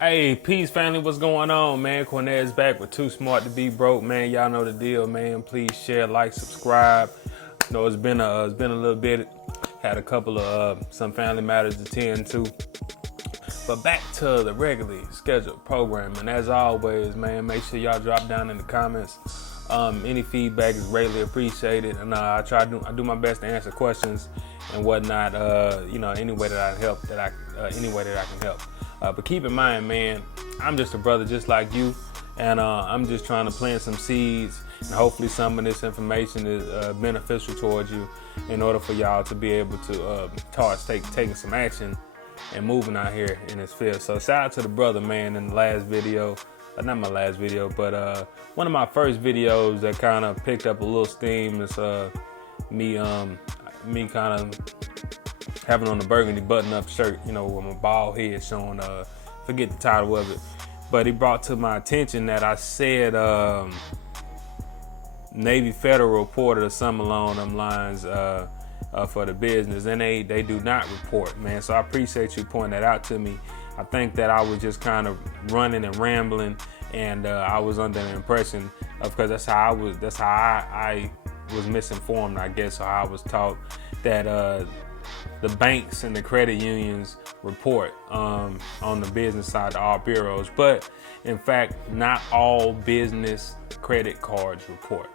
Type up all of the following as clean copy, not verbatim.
Hey, peace family, what's going on, man? Cornet's back with Too Smart to Be Broke, man. Y'all know the deal, man. Please share, like, subscribe. You know, it's been a little bit. Had a couple of some family matters to tend to. But back to the regularly scheduled program, and as always, man, make sure y'all drop down in the comments. Any feedback is greatly appreciated, and I do my best to answer questions and whatnot. Any way that I can help. But keep in mind, man, I'm just a brother just like you, and I'm just trying to plant some seeds, and hopefully some of this information is beneficial towards you in order for y'all to be able to taking some action and moving out here in this field. So shout out to the brother, man, in the last video, not my last video, but one of my first videos that kind of picked up a little steam is me kind of having on the burgundy button-up shirt, you know, with my bald head showing, forget the title of it. But he brought to my attention that I said Navy Federal reported or something along them lines for the business, and they do not report, man. So I appreciate you pointing that out to me. I think that I was just kind of running and rambling, and I was under the impression of, because that's how I was misinformed, I guess, or I was taught that the banks and the credit unions report on the business side to all bureaus, but in fact, not all business credit cards report.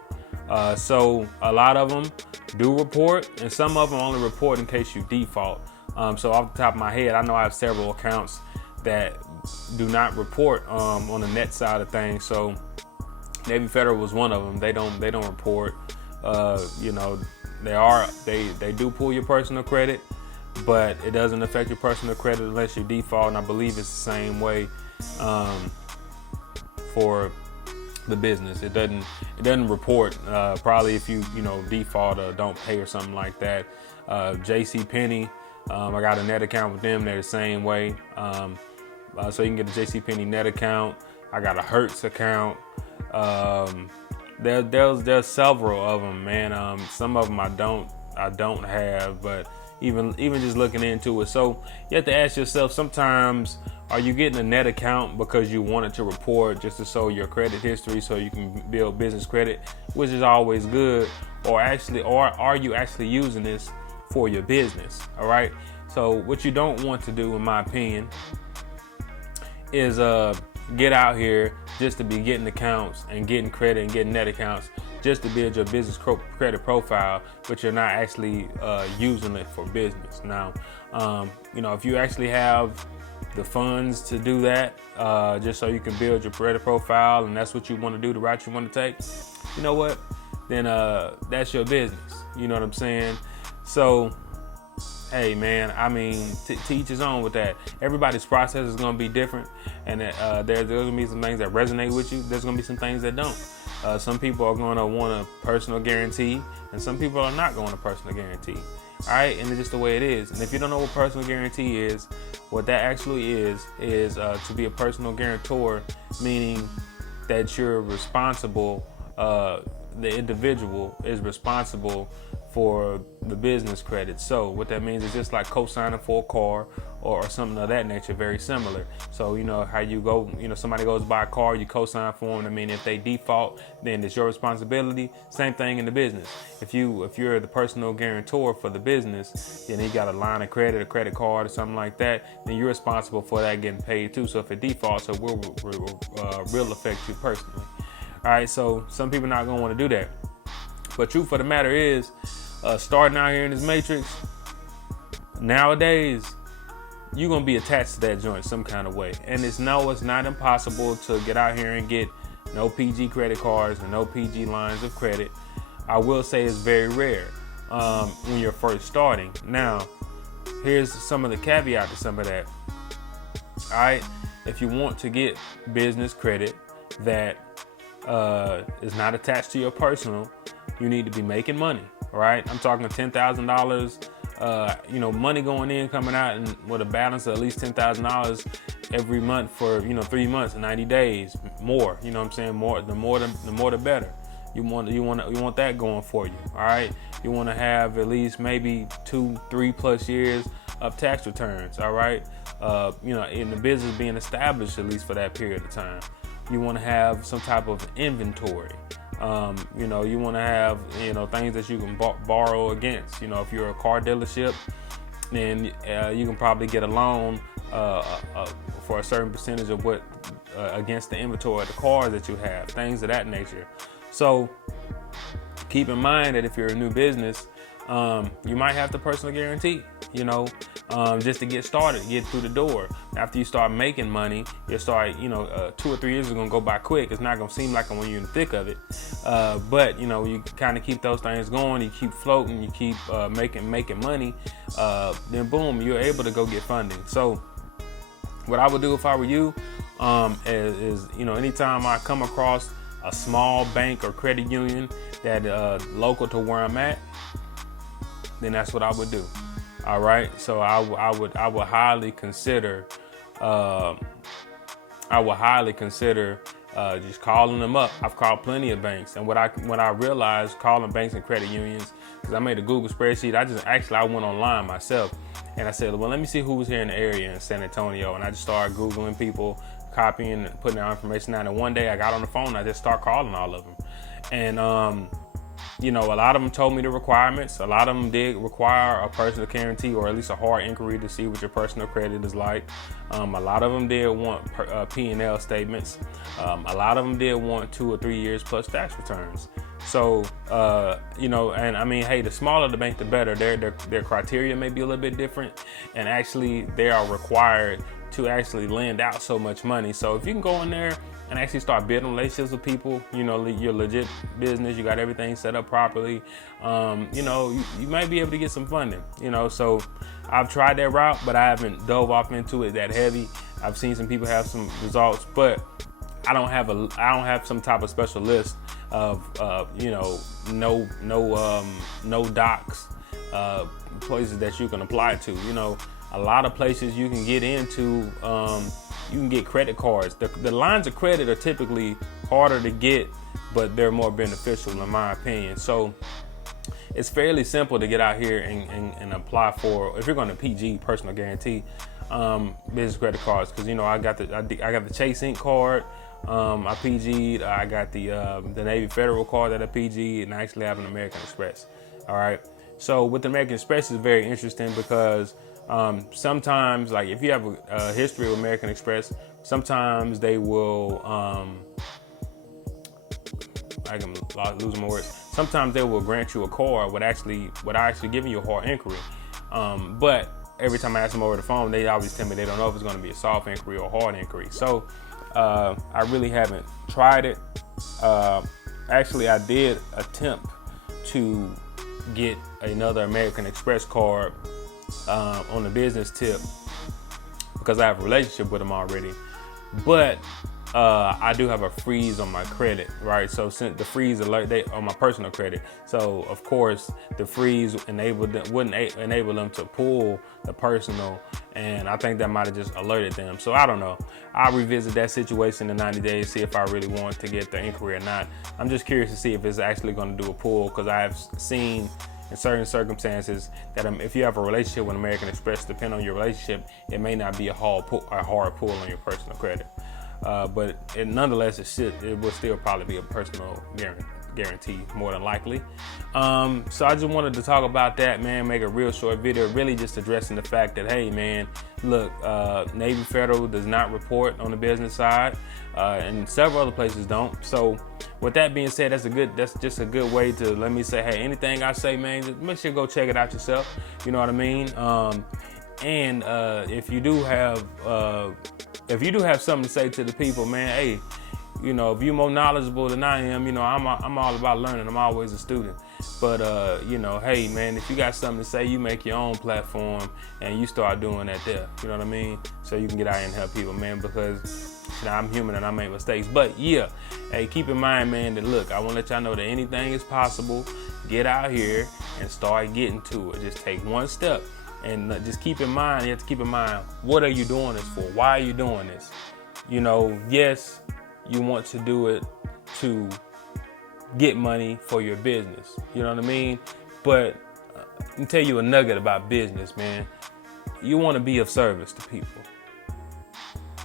So a lot of them do report, and some of them only report in case you default. So off the top of my head, I know I have several accounts that do not report on the net side of things. So Navy Federal was one of them. They don't report. They do pull your personal credit, but it doesn't affect your personal credit unless you default. And I believe it's the same way for the business. It doesn't report probably if you default or don't pay or something like that. JC Penney, I got a net account with them. They're the same way. So you can get a JC Penney net account. I got a Hertz account. There's several of them, man. Some of them I don't have, but even just looking into it. So you have to ask yourself sometimes, are you getting a net account because you want it to report just to show your credit history so you can build business credit, which is always good, or are you actually using this for your business? All right. So what you don't want to do, in my opinion, is get out here just to be getting accounts and getting credit and getting net accounts just to build your business credit profile, but you're not actually using it for business. Now, if you actually have the funds to do that, just so you can build your credit profile, and that's what you want to do, the route you want to take, you know what? Then that's your business. You know what I'm saying? So, hey, man, I mean, to each his own with that. Everybody's process is going to be different, and there's going to be some things that resonate with you. There's going to be some things that don't. Some people are going to want a personal guarantee, and some people are not going to personal guarantee. All right, and it's just the way it is. And if you don't know what personal guarantee is, what that actually is to be a personal guarantor, meaning that you're responsible, the individual is responsible for the business credit. So what that means is just like co-signing for a car or something of that nature, very similar. So how you go, somebody goes to buy a car, you co-sign for them. I mean, if they default, then it's your responsibility. Same thing in the business. If you're the personal guarantor for the business, then you got a line of credit, a credit card or something like that, then you're responsible for that getting paid too. So if it defaults, it will affect you personally. All right, so some people not gonna want to do that. But truth of the matter is, starting out here in this matrix, nowadays, you're gonna be attached to that joint some kind of way. And it's not impossible to get out here and get no PG credit cards and no PG lines of credit. I will say it's very rare when you're first starting. Now, here's some of the caveat to some of that. All right, if you want to get business credit that is not attached to your personal, you need to be making money. All right, I'm talking $10,000. Money going in, coming out, and with a balance of at least $10,000 every month for 3 months and 90 days, more. You know what I'm saying? The more the better. You want that going for you. All right, you want to have at least maybe 2-3+ years of tax returns. All right, in the business being established, at least for that period of time. You want to have some type of inventory. You want to have, things that you can borrow against. If you're a car dealership, then you can probably get a loan for a certain percentage of what against the inventory of the cars that you have, things of that nature. So keep in mind that if you're a new business, you might have to personal guarantee, just to get started, get through the door. After you start making money, you start, 2 or 3 years is gonna go by quick. It's not gonna seem like when you're in the thick of it. But you kind of keep those things going, you keep floating, you keep making money, then boom, you're able to go get funding. So what I would do if I were you, is anytime I come across a small bank or credit union that local to where I'm at, then that's what I would do. All right. So I would highly consider just calling them up. I've called plenty of banks, and when I realized calling banks and credit unions, because I made a Google spreadsheet, I went online myself, and I said, well, let me see who was here in the area in San Antonio, and I just started Googling people, copying and putting their information down. And one day I got on the phone, and I just started calling all of them, and a lot of them told me the requirements. A lot of them did require a personal guarantee or at least a hard inquiry to see what your personal credit is like. A lot of them did want P&L statements. A lot of them did want 2 or 3 years plus tax returns. So, and I mean, hey, the smaller the bank, the better. Their criteria may be a little bit different, and actually they are required to actually lend out so much money. So if you can go in there and actually start building relationships with people, your legit business, you got everything set up properly, you might be able to get some funding, so I've tried that route, but I haven't dove off into it that heavy. I've seen some people have some results, but I don't have some type of special list of, no docs, places that you can apply to, a lot of places you can get into, you can get credit cards. The lines of credit are typically harder to get, but they're more beneficial in my opinion. So it's fairly simple to get out here and apply for, if you're going to PG, personal guarantee, business credit cards. Because I got the Chase Inc. card, I PG'd. I got the Navy Federal card that I PG'd, and I actually have an American Express. All right. So with the American Express is very interesting because sometimes, like if you have a history with American Express, sometimes they will, I'm losing my words. Sometimes they will grant you a card without actually giving you a hard inquiry. But every time I ask them over the phone, they always tell me they don't know if it's going to be a soft inquiry or a hard inquiry. So I really haven't tried it. Actually, I did attempt to get another American Express card on the business tip because I have a relationship with them already, but I do have a freeze on my credit, right? So since the freeze alert on my personal credit, so of course the freeze wouldn't enable them to pull the personal, and I think that might have just alerted them. So I don't know. I'll revisit that situation in 90 days, see if I really want to get the inquiry or not. I'm just curious to see if it's actually going to do a pull, because I have seen in certain circumstances that if you have a relationship with American Express, depending on your relationship, it may not be a hard pull on your personal credit. But nonetheless, it will still probably be a personal guarantee, more than likely. So I just wanted to talk about that, man, make a real short video, really just addressing the fact that, hey, man, look, Navy Federal does not report on the business side, and several other places don't. So with that being said, that's just a good way to let me say, hey, anything I say, man, just make sure you go check it out yourself. You know what I mean? And if you do have something to say to the people, man, hey, if you're more knowledgeable than I am, I'm all about learning. I'm always a student. But, hey, man, if you got something to say, you make your own platform and you start doing that there. You know what I mean? So you can get out and help people, man, because I'm human and I make mistakes. But, yeah, hey, keep in mind, man, that, look, I want to let y'all know that anything is possible. Get out here and start getting to it. Just take one step. And just keep in mind, you have to keep in mind, what are you doing this for? Why are you doing this? Yes, you want to do it to get money for your business. You know what I mean? But let me tell you a nugget about business, man. you want to be of service to people.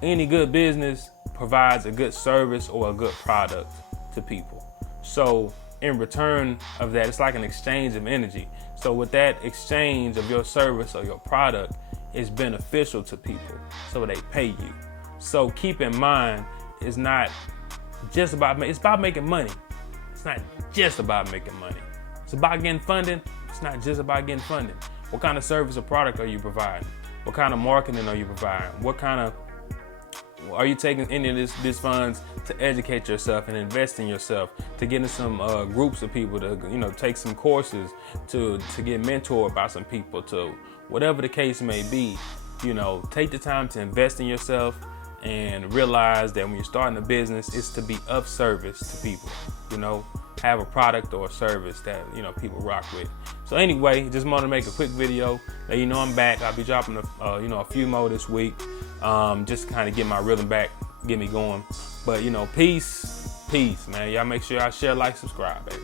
Any good business provides a good service or a good product to people. So in return of that, it's like an exchange of energy. So with that exchange of your service or your product, it's beneficial to people, so they pay you. So keep in mind, it's not just about, it's about making money. It's not just about making money. It's about getting funding. It's not just about getting funding. What kind of service or product are you providing? What kind of marketing are you providing? What kind of, are you taking any of this funds to educate yourself and invest in yourself, to get in some groups of people, to take some courses, to get mentored by some people, to whatever the case may be. Take the time to invest in yourself and realize that when you're starting a business, it's to be of service to people. Have a product or a service that people rock with. So anyway, just want to make a quick video. Let you know I'm back. I'll be dropping a few more this week. Just kind of get my rhythm back, get me going. But peace, man. Y'all make sure y'all share, like, subscribe, baby.